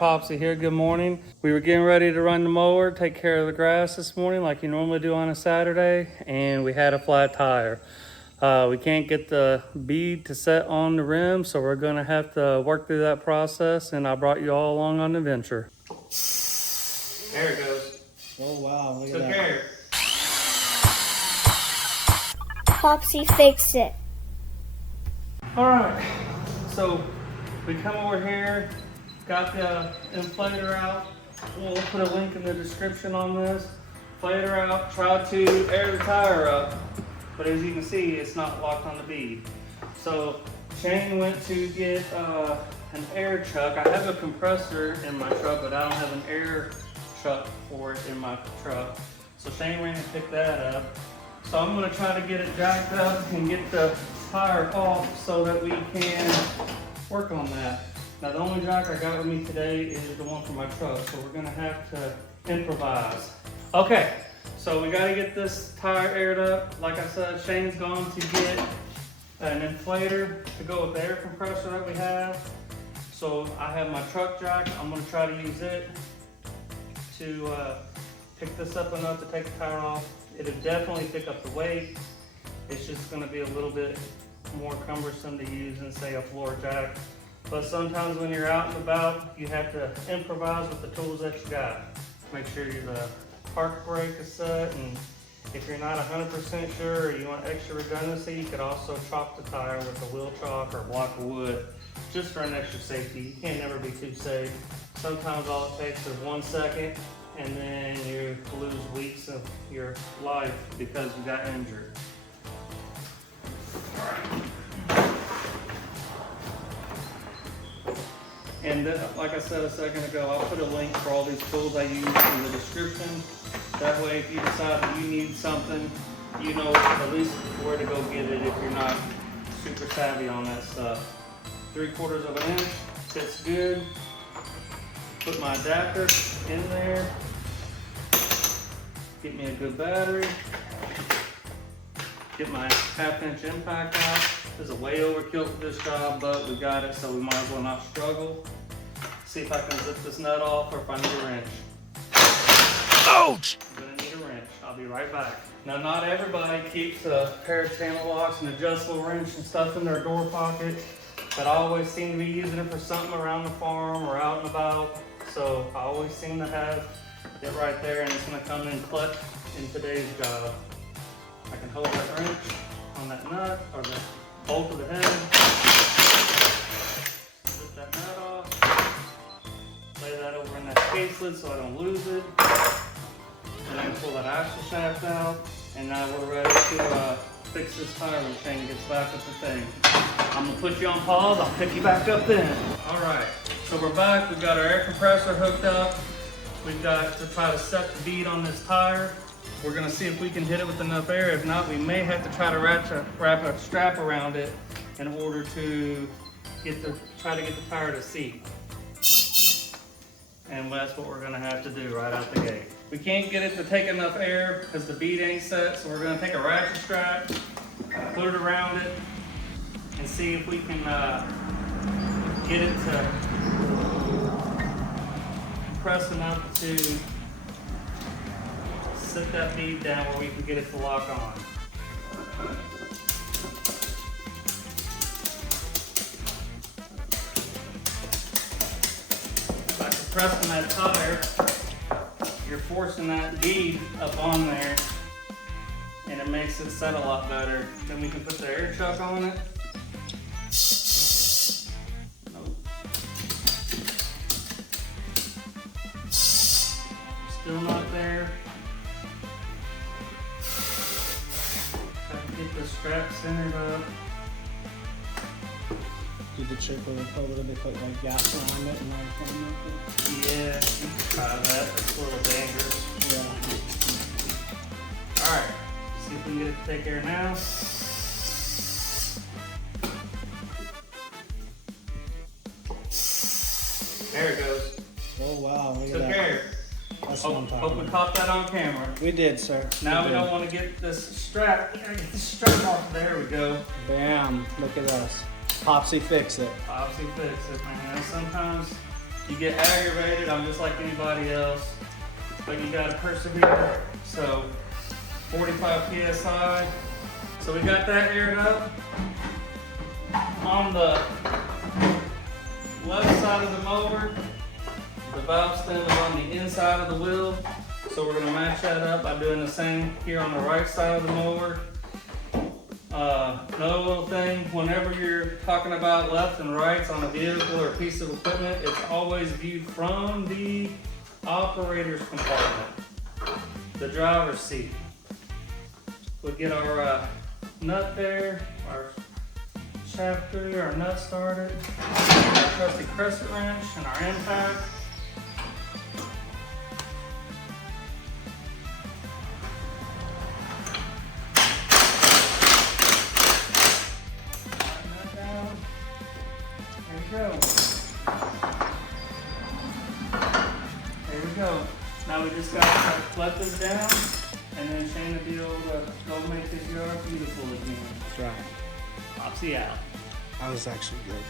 Popsy here, good morning. We were getting ready to run the mower, take care of the grass this morning like you normally do on a Saturday, and we had a flat tire. We can't get the bead to set on the rim, so we're gonna have to work through that process, and I brought you all along on the adventure. There it goes. Oh wow, look at Took that. care. Popsy fixed it. All right, so we come over here, got the inflator out. We'll put a link in the description on this. Inflator out, try to air the tire up, but as you can see, it's not locked on the bead. So Shane went to get an air chuck. I have a compressor in my truck, but I don't have an air chuck for it in my truck. So Shane ran and picked that up. So I'm gonna try to get it jacked up and get the tire off so that we can work on that. Now the only jack I got with me today is the one for my truck, so we're gonna have to improvise. Okay, so we gotta get this tire aired up. Like I said, Shane's going to get an inflator to go with the air compressor that we have. So I have my truck jack. I'm gonna try to use it to pick this up enough to take the tire off. It'll definitely pick up the weight. It's just gonna be a little bit more cumbersome to use than say a floor jack. But sometimes when you're out and about, you have to improvise with the tools that you got. Make sure the park brake is set, and if you're not 100% sure or you want extra redundancy, you could also chalk the tire with a wheel chalk or a block of wood, just for an extra safety. You can't never be too safe. Sometimes all it takes is 1 second, and then you lose weeks of your life because you got injured. All right. And like I said a second ago, I'll put a link for all these tools I use in the description. That way, if you decide that you need something, you know at least where to go get it if you're not super savvy on that stuff. 3/4 of an inch fits good. Put my adapter in there. Get me a good battery. Get my 1/2 inch impact out. This is way overkill for this job, but we got it, so we might as well not struggle. See if I can zip this nut off or if I need a wrench. Ouch! I'm gonna need a wrench. I'll be right back. Now, not everybody keeps a pair of channel locks and adjustable wrench and stuff in their door pocket, but I always seem to be using it for something around the farm or out and about. So I always seem to have it right there, and it's gonna come in clutch in today's job. I can hold that wrench on that nut or the bolt of the head. Zip that nut off. Lay that over in that case lid so I don't lose it. And then pull that axle shaft out. And now we're ready to fix this tire when Shane gets back with the thing. I'm gonna put you on pause. I'll pick you back up then. All right, so we're back. We've got our air compressor hooked up. We've got to try to set the bead on this tire. We're gonna see if we can hit it with enough air. If not, we may have to try to wrap a strap around it in order to try to get the tire to seat. And that's what we're gonna have to do right out the gate. We can't get it to take enough air because the bead ain't set, so we're gonna take a ratchet strap, put it around it, and see if we can get it to compress enough to sit that bead down where we can get it to lock on. By compressing that tire, you're forcing that bead up on there, and it makes it set a lot better. Then we can put the air chuck on it. Nope. Still not there. Get the strap centered up. Did the check with a little bit put like gas around it and everything like that? Yeah, you can try that. It's a little dangerous. Yeah. Alright, see if we can get it to take air now. There it goes. Oh wow, look at Took that. air. That's what I'm talking Hope we about. caught that on camera. We did, sir. Now we did. don't want to get this strap. Get this strap off. There we go. Bam, look at us. Popsy fixed it. Popsy fix it, man. Sometimes You get aggravated, I'm just like anybody else, but you gotta persevere. So 45 PSI. So we got that aired up. On the left side of the mower, the valve stem is on the inside of the wheel. So we're gonna match that up by doing the same here on the right side of the mower. Another little thing, whenever you're talking about left and rights on a vehicle or a piece of equipment, it's always viewed from the operator's compartment, the driver's seat. We'll get our nut there, our shaft through, our nut started, our trusty crescent wrench, and our impact. Go. There we go. Now we just got to let this down, and then Shane will be able to go make this yard beautiful again. That's right. Popsy out. That was actually good.